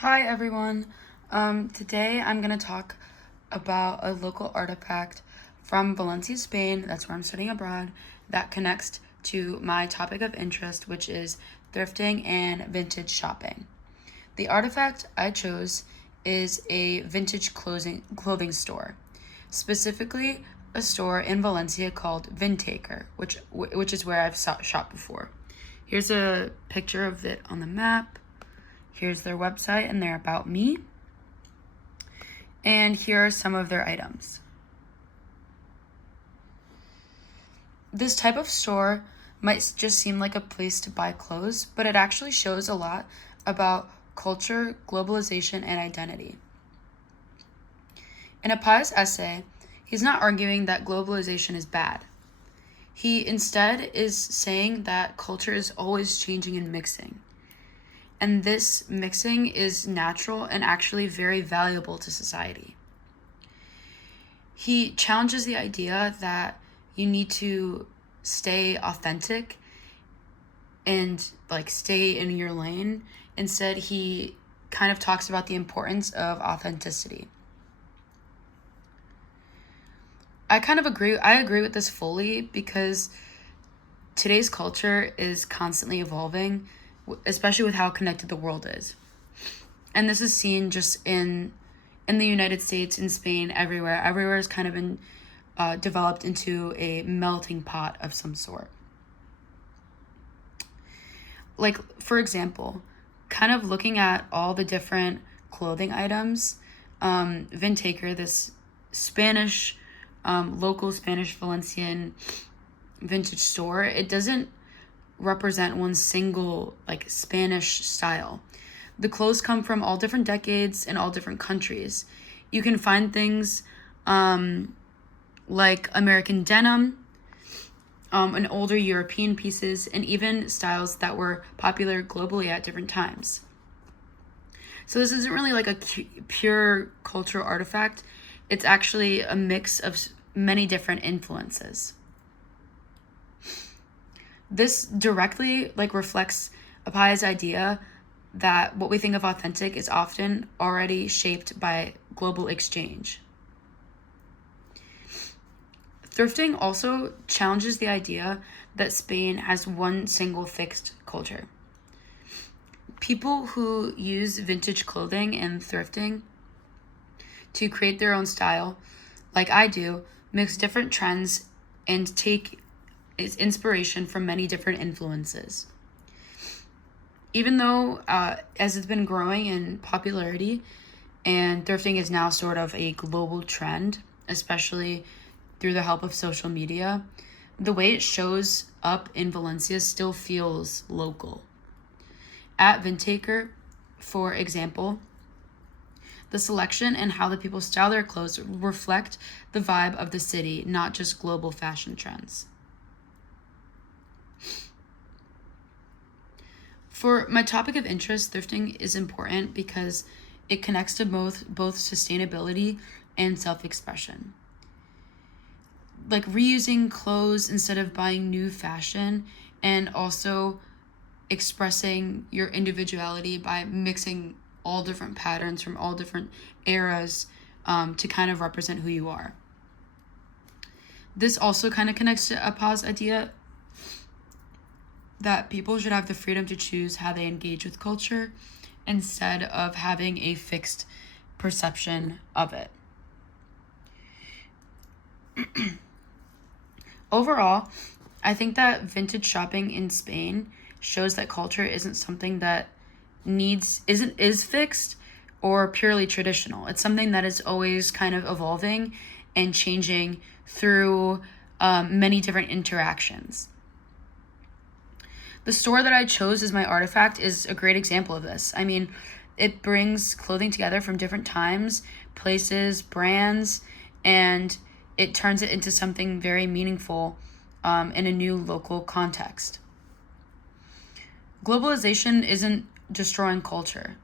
Hi everyone. Today I'm going to talk about a local artifact from Valencia, Spain, that's where I'm studying abroad, that connects to my topic of interest, which is thrifting and vintage shopping. The artifact I chose is a vintage clothing store, specifically a store in Valencia called Vintaker, which is where I've shopped before. Here's a picture of it on the map. Here's their website and their About Me. And here are some of their items. This type of store might just seem like a place to buy clothes, but it actually shows a lot about culture, globalization, and identity. In Apai's essay, he's not arguing that globalization is bad. He instead is saying that culture is always changing and mixing. And this mixing is natural and actually very valuable to society. He challenges the idea that you need to stay authentic and stay in your lane. Instead, he kind of talks about the importance of authenticity. I agree with this fully because today's culture is constantly evolving, especially with how connected the world is. And this is seen just in the United States, in Spain, everywhere. Everywhere has kind of been developed into a melting pot of some sort. Like, for example, kind of looking at all the different clothing items, Vintaker, this Spanish, local Spanish Valencian vintage store, it doesn't represent one single Spanish style. The clothes come from all different decades and all different countries. You can find things like American denim, and older European pieces, and even styles that were popular globally at different times. So this isn't really like a pure cultural artifact. It's actually a mix of many different influences. This directly reflects Apai's idea that what we think of authentic is often already shaped by global exchange. Thrifting also challenges the idea that Spain has one single fixed culture. People who use vintage clothing and thrifting to create their own style, like I do, mix different trends and take its inspiration from many different influences. Even though as it's been growing in popularity and thrifting is now sort of a global trend, especially through the help of social media, the way it shows up in Valencia still feels local. At Vintaker, for example, the selection and how the people style their clothes reflect the vibe of the city, not just global fashion trends. For my topic of interest, thrifting is important because it connects to both sustainability and self-expression. Like reusing clothes instead of buying new fashion, and also expressing your individuality by mixing all different patterns from all different eras to kind of represent who you are. This also kind of connects to Apai's idea that people should have the freedom to choose how they engage with culture instead of having a fixed perception of it. Overall, I think that vintage shopping in Spain shows that culture isn't something that is fixed or purely traditional. It's something that is always kind of evolving and changing through many different interactions. The store that I chose as my artifact is a great example of this. I mean, it brings clothing together from different times, places, brands, and it turns it into something very meaningful in a new local context. Globalization isn't destroying culture.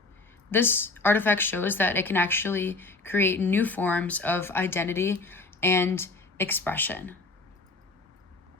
This artifact shows that it can actually create new forms of identity and expression.